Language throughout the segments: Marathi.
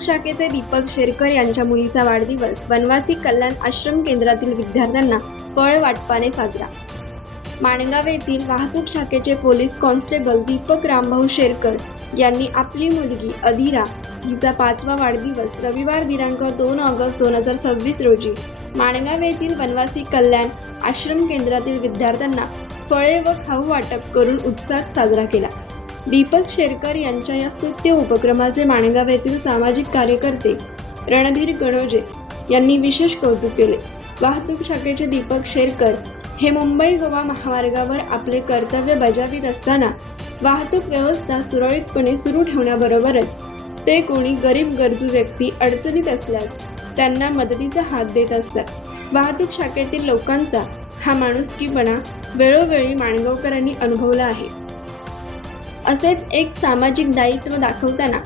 वाहतूक शाखेचे दीपक शेरकर यांच्या मुलीचा वाढदिवस वनवासी कल्याण आश्रम केंद्रातील विद्यार्थ्यांना फळ वाटपाने साजरा। माणगाव येथील वाहतूक शाखेचे पोलीस कॉन्स्टेबल दीपक रामभाऊ शेरकर यांनी आपली मुलगी अधीरा हिचा 5वा वाढदिवस रविवार दिनांक 2 ऑगस्ट 2026 रोजी माणगाव येथील वनवासी कल्याण आश्रम केंद्रातील विद्यार्थ्यांना फळे व खाऊ वाटप करून उत्साहात साजरा केला। दीपक शेरकर यांच्या या स्तुत्य उपक्रमाचे माणगाव येथील सामाजिक कार्यकर्ते रणधीर गणोजे यांनी विशेष कौतुक केले। वाहतूक शाखेचे दीपक शेरकर हे मुंबई गोवा महामार्गावर आपले कर्तव्य बजावित असताना वाहतूक व्यवस्था सुरळीतपणे सुरू ठेवण्याबरोबरच ते कोणी गरीब गरजू व्यक्ती अडचणीत असल्यास त्यांना मदतीचा हात देत असतात। वाहतूक शाखेतील लोकांचा हा माणुसकीपणा वेळोवेळी माणगावकरांनी अनुभवला आहे। असेच एक सामाजिक दायित्व दाखवताना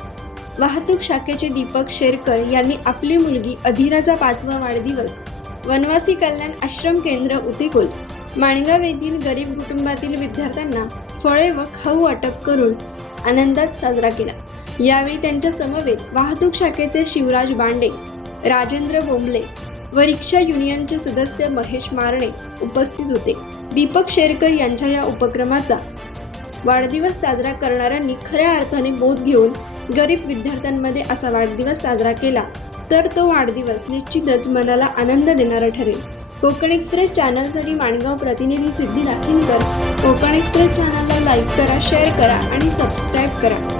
वाहतूक शाखेचे दीपक शेरकर यांनी आपली मुलगी अधीराचा 5वा वाढदिवस वनवासी कल्याण आश्रम केंद्र उतिकुल माणगाव येथील गरीब कुटुंबातील विद्यार्थ्यांना फळे व खाऊ वाटप करून आनंदात साजरा केला। यावेळी त्यांच्या समवेत वाहतूक शाखेचे शिवराज बांडे, राजेंद्र बोंबले व रिक्षा युनियनचे सदस्य महेश मारणे उपस्थित होते। दीपक शेरकर यांच्या या उपक्रमाचा वाढदिवस साजरा करणाऱ्यांनी खऱ्या अर्थाने बोध घेऊन गरीब विद्यार्थ्यांमध्ये असा वाढदिवस साजरा केला तर तो वाढदिवस निश्चितच मनाला आनंद देणारा ठरेल। कोकण एक्सप्रेस चॅनलसाठी माणगाव प्रतिनिधी सिद्धी राखीनकर। कोकण एक्सप्रेस चॅनलला लाईक करा, शेअर करा आणि सबस्क्राईब करा।